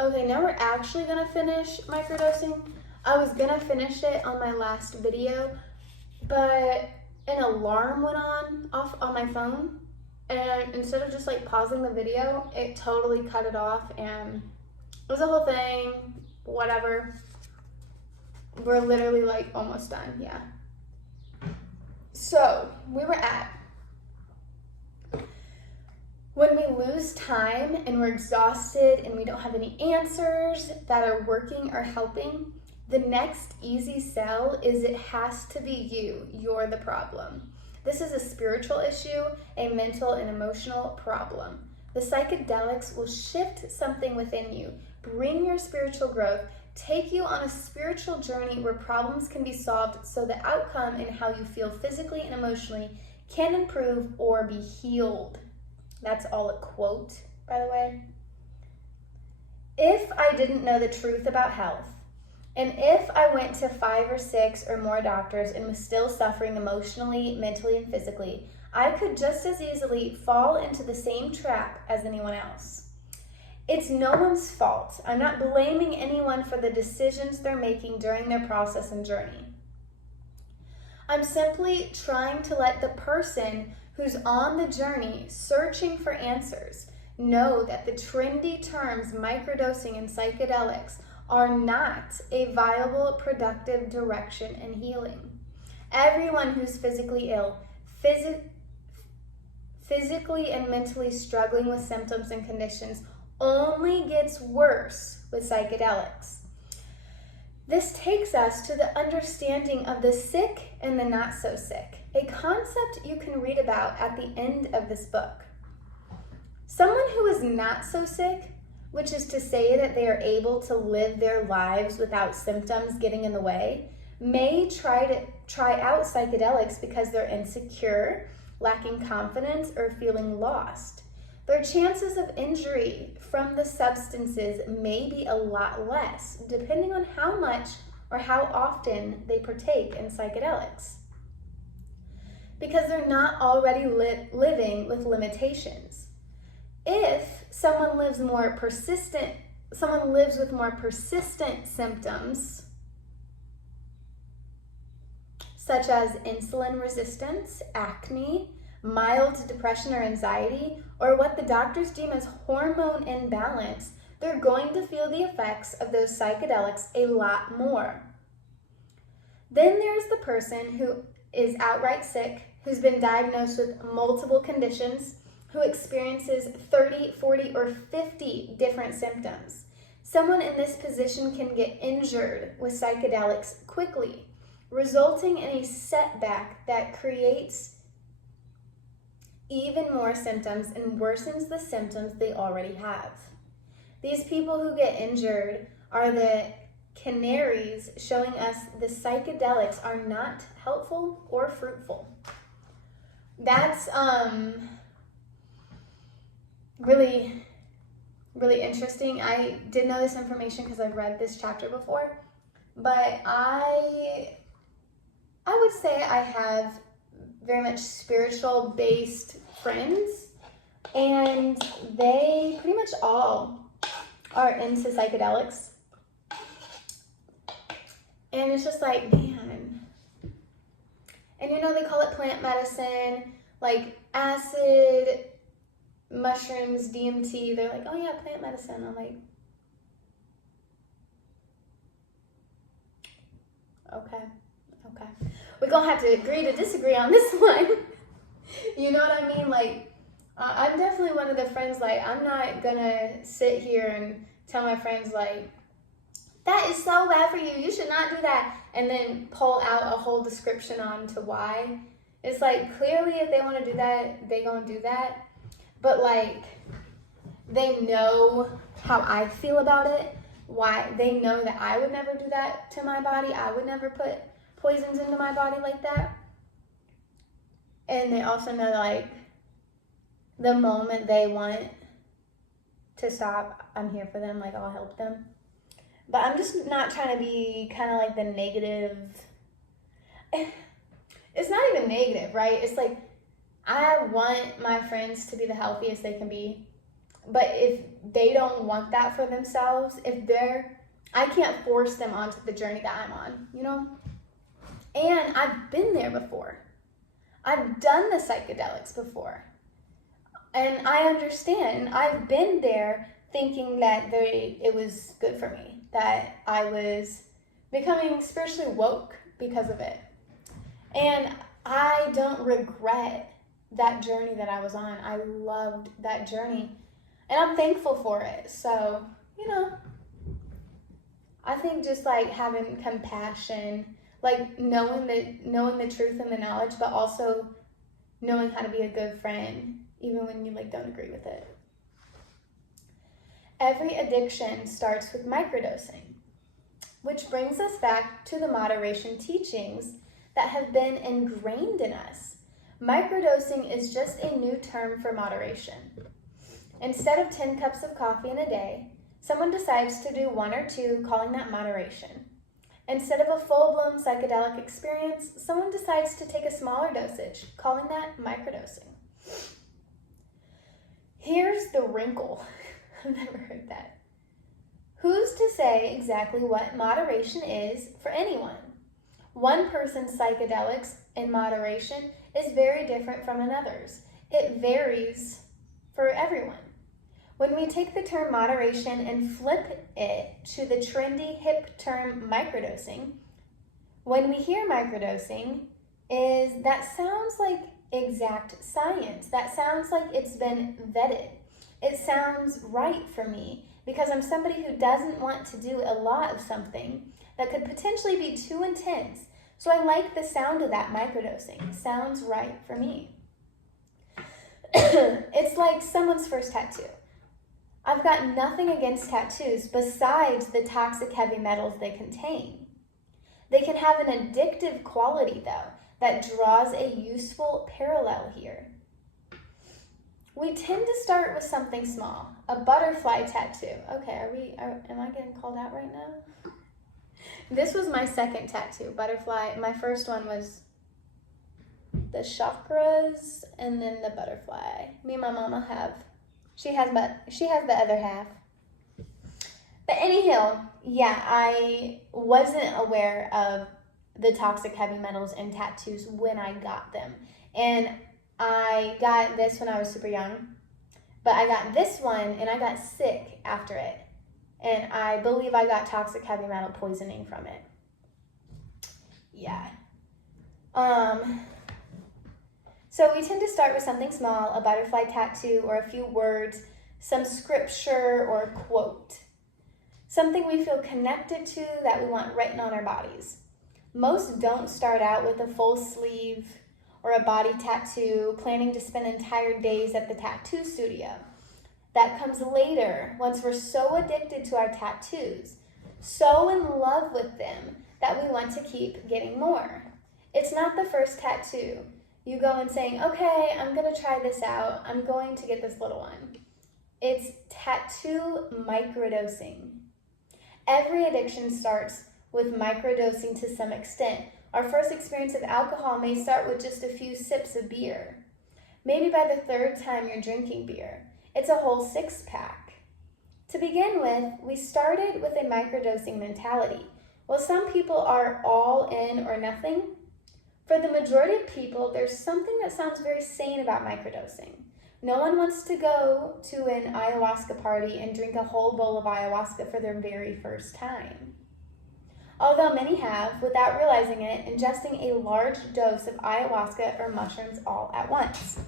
Okay, now we're actually gonna finish microdosing. I was gonna finish it on my last video, but an alarm went off on my phone, and instead of just like pausing the video, it totally cut it off, and it was a whole thing, whatever. We're literally like almost done, yeah. So we were at, when we lose time and we're exhausted and we don't have any answers that are working or helping, the next easy sell is it has to be you. You're the problem. This is a spiritual issue, a mental and emotional problem. The psychedelics will shift something within you, bring your spiritual growth, take you on a spiritual journey where problems can be solved so the outcome and how you feel physically and emotionally can improve or be healed. That's all a quote, by the way. If I didn't know the truth about health, and if I went to 5 or 6 or more doctors and was still suffering emotionally, mentally, and physically, I could just as easily fall into the same trap as anyone else. It's no one's fault. I'm not blaming anyone for the decisions they're making during their process and journey. I'm simply trying to let the person who's on the journey searching for answers know that the trendy terms microdosing and psychedelics are not a viable, productive direction in healing. Everyone who's physically ill, physically and mentally struggling with symptoms and conditions only gets worse with psychedelics. This takes us to the understanding of the sick and the not so sick, a concept you can read about at the end of this book. Someone who is not so sick, which is to say that they are able to live their lives without symptoms getting in the way, may try out psychedelics because they're insecure, lacking confidence, or feeling lost. Their chances of injury from the substances may be a lot less, depending on how much or how often they partake in psychedelics, because they're not already living with limitations. If someone lives with more persistent symptoms, such as insulin resistance, acne, mild depression or anxiety, or what the doctors deem as hormone imbalance, they're going to feel the effects of those psychedelics a lot more. Then there's the person who is outright sick, who's been diagnosed with multiple conditions, who experiences 30, 40, or 50 different symptoms. Someone in this position can get injured with psychedelics quickly, resulting in a setback that creates even more symptoms and worsens the symptoms they already have. These people who get injured are the canaries showing us the psychedelics are not helpful or fruitful. That's really, really interesting. I did know this information because I've read this chapter before, but I would say I have very much spiritual based friends, and they pretty much all are into psychedelics. And it's just like, man. And you know, they call it plant medicine, like acid, mushrooms, DMT. They're like, oh yeah, plant medicine. I'm like, okay. We're gonna have to agree to disagree on this one. You know what I mean? Like, I'm definitely one of the friends, like, I'm not gonna sit here and tell my friends, like, that is so bad for you, you should not do that, and then pull out a whole description on to why. It's like, clearly if they want to do that, they gonna do that. But like, they know how I feel about it. Why? They know that I would never do that to my body. I would never put poisons into my body like that. And they also know, like, the moment they want to stop, I'm here for them. Like, I'll help them. But I'm just not trying to be kind of like the negative. It's not even negative, right? It's like, I want my friends to be the healthiest they can be. But if they don't want that for themselves, I can't force them onto the journey that I'm on, you know? And I've been there before. I've done the psychedelics before. And I understand. I've been there thinking that it was good for me, that I was becoming spiritually woke because of it. And I don't regret that journey that I was on. I loved that journey. And I'm thankful for it. So, you know, I think just like having compassion, like knowing the truth and the knowledge, but also knowing how to be a good friend, even when you like don't agree with it. Every addiction starts with microdosing, which brings us back to the moderation teachings that have been ingrained in us. Microdosing is just a new term for moderation. Instead of 10 cups of coffee in a day, someone decides to do 1 or 2, calling that moderation. Instead of a full-blown psychedelic experience, someone decides to take a smaller dosage, calling that microdosing. Here's the wrinkle. I've never heard that. Who's to say exactly what moderation is for anyone? One person's psychedelics in moderation is very different from another's. It varies for everyone. When we take the term moderation and flip it to the trendy, hip term microdosing, when we hear microdosing, that sounds like exact science. That sounds like it's been vetted. It sounds right for me because I'm somebody who doesn't want to do a lot of something that could potentially be too intense. So I like the sound of that microdosing. It sounds right for me. It's like someone's first tattoo. I've got nothing against tattoos besides the toxic heavy metals they contain. They can have an addictive quality, though, that draws a useful parallel here. We tend to start with something small, a butterfly tattoo. Okay, am I getting called out right now? This was my second tattoo, butterfly. My first one was the chakras and then the butterfly. Me and my mama she has the other half. But anyhow, yeah, I wasn't aware of the toxic heavy metals in tattoos when I got them. And I got this when I was super young, but I got this one and I got sick after it. And I believe I got toxic heavy metal poisoning from it. Yeah. So we tend to start with something small, a butterfly tattoo or a few words, some scripture or a quote. Something we feel connected to that we want written on our bodies. Most don't start out with a full sleeve or a body tattoo, planning to spend entire days at the tattoo studio. That comes later, once we're so addicted to our tattoos, so in love with them that we want to keep getting more. It's not the first tattoo. You go and saying, okay, I'm going to try this out. I'm going to get this little one. It's tattoo microdosing. Every addiction starts with microdosing to some extent. Our first experience of alcohol may start with just a few sips of beer. Maybe by the 3rd time you're drinking beer, it's a whole 6-pack. To begin with, we started with a microdosing mentality. While some people are all in or nothing, for the majority of people, there's something that sounds very sane about microdosing. No one wants to go to an ayahuasca party and drink a whole bowl of ayahuasca for their very first time. Although many have, without realizing it, ingesting a large dose of ayahuasca or mushrooms all at once.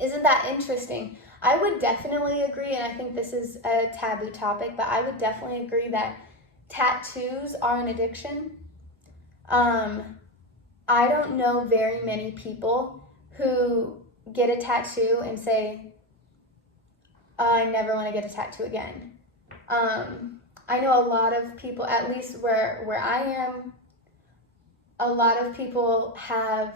Isn't that interesting? I would definitely agree, and I think this is a taboo topic, but I would definitely agree that tattoos are an addiction. I don't know very many people who get a tattoo and say, I never want to get a tattoo again. I know a lot of people, at least where I am, a lot of people have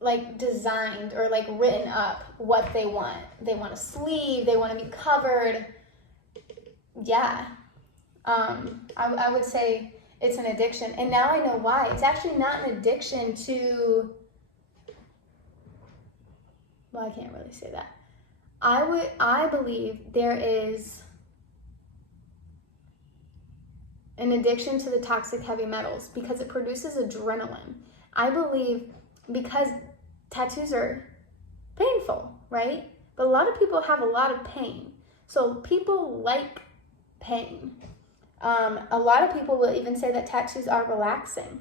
like designed or like written up what they want. They want a sleeve, they want to be covered. Yeah. I would say it's an addiction. And now I know why. It's actually not an addiction to well, I can't really say that. I believe there is an addiction to the toxic heavy metals because it produces adrenaline. I believe because tattoos are painful, right? But a lot of people have a lot of pain. So people like pain. A lot of people will even say that tattoos are relaxing.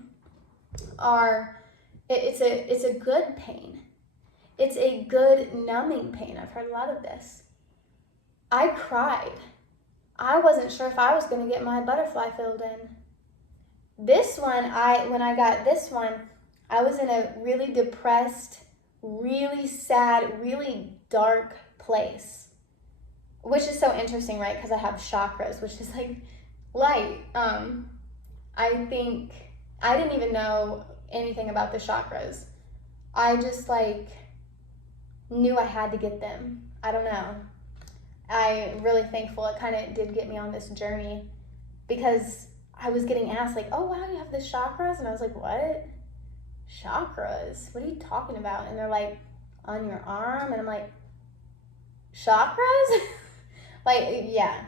It's a good pain. It's a good numbing pain. I've heard a lot of this. I cried. I wasn't sure if I was going to get my butterfly filled in. This one, when I got this one, I was in a really depressed, really sad, really dark place. Which is so interesting, right? Because I have chakras, which is like light. I think I didn't even know anything about the chakras. I just like knew I had to get them. I don't know. I'm really thankful. It kind of did get me on this journey because I was getting asked like, oh wow, you have the chakras? And I was like, what? Chakras? What are you talking about? And they're like, on your arm? And I'm like, chakras? Like, yeah.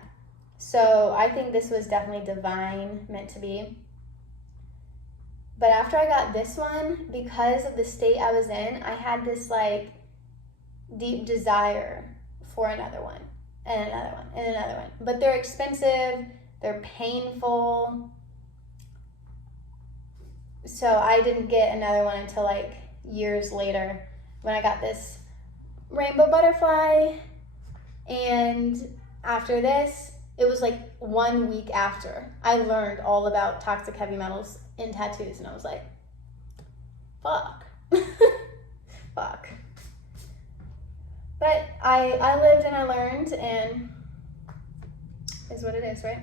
So I think this was definitely divine, meant to be. But after I got this one, because of the state I was in, I had this like deep desire for another one and another one and another one. But they're expensive, they're painful. So I didn't get another one until like years later when I got this rainbow butterfly. And after this, it was like 1 week after I learned all about toxic heavy metals in tattoos, and I was like, fuck. Fuck. But I lived and I learned, and is what it is, right?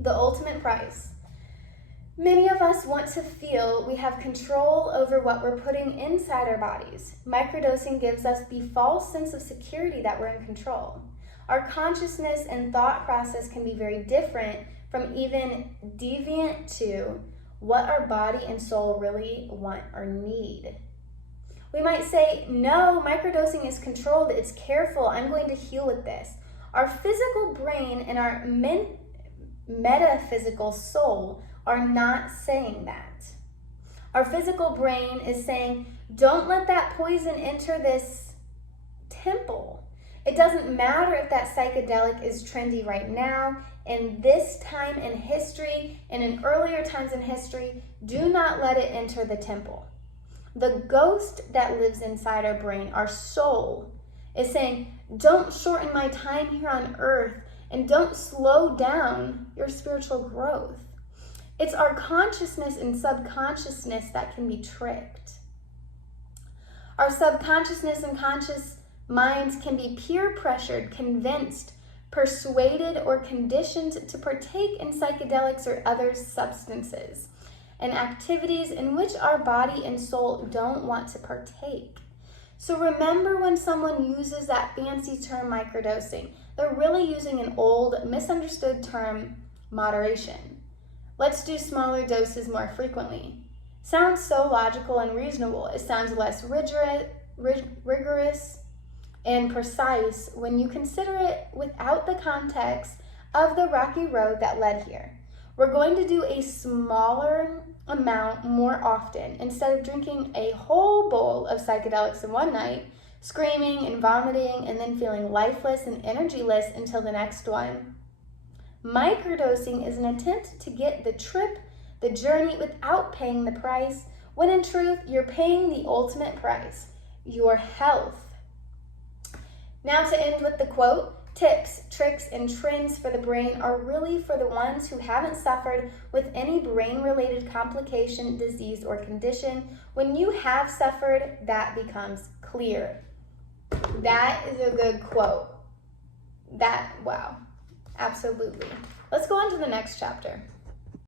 The ultimate price. Many of us want to feel we have control over what we're putting inside our bodies. Microdosing gives us the false sense of security that we're in control. Our consciousness and thought process can be very different from even deviant to what our body and soul really want or need. We might say, no, microdosing is controlled, it's careful, I'm going to heal with this. Our physical brain and our metaphysical soul are not saying that. Our physical brain is saying, don't let that poison enter this temple. It doesn't matter if that psychedelic is trendy right now, in this time in history, and in earlier times in history, do not let it enter the temple. The ghost that lives inside our brain, our soul, is saying, don't shorten my time here on earth and don't slow down your spiritual growth. It's our consciousness and subconsciousness that can be tricked. Our subconsciousness and conscious minds can be peer pressured, convinced, persuaded, or conditioned to partake in psychedelics or other substances and activities in which our body and soul don't want to partake. So remember, when someone uses that fancy term microdosing, they're really using an old, misunderstood term, moderation. Let's do smaller doses more frequently. Sounds so logical and reasonable. It sounds less rigorous and precise when you consider it without the context of the rocky road that led here. We're going to do a smaller amount more often instead of drinking a whole bowl of psychedelics in one night, screaming and vomiting, and then feeling lifeless and energyless until the next one. Microdosing is an attempt to get the trip, the journey, without paying the price, when in truth, you're paying the ultimate price, your health. Now to end with the quote, tips, tricks, and trends for the brain are really for the ones who haven't suffered with any brain-related complication, disease, or condition. When you have suffered, that becomes clear. That is a good quote. Wow, absolutely. Let's go on to the next chapter.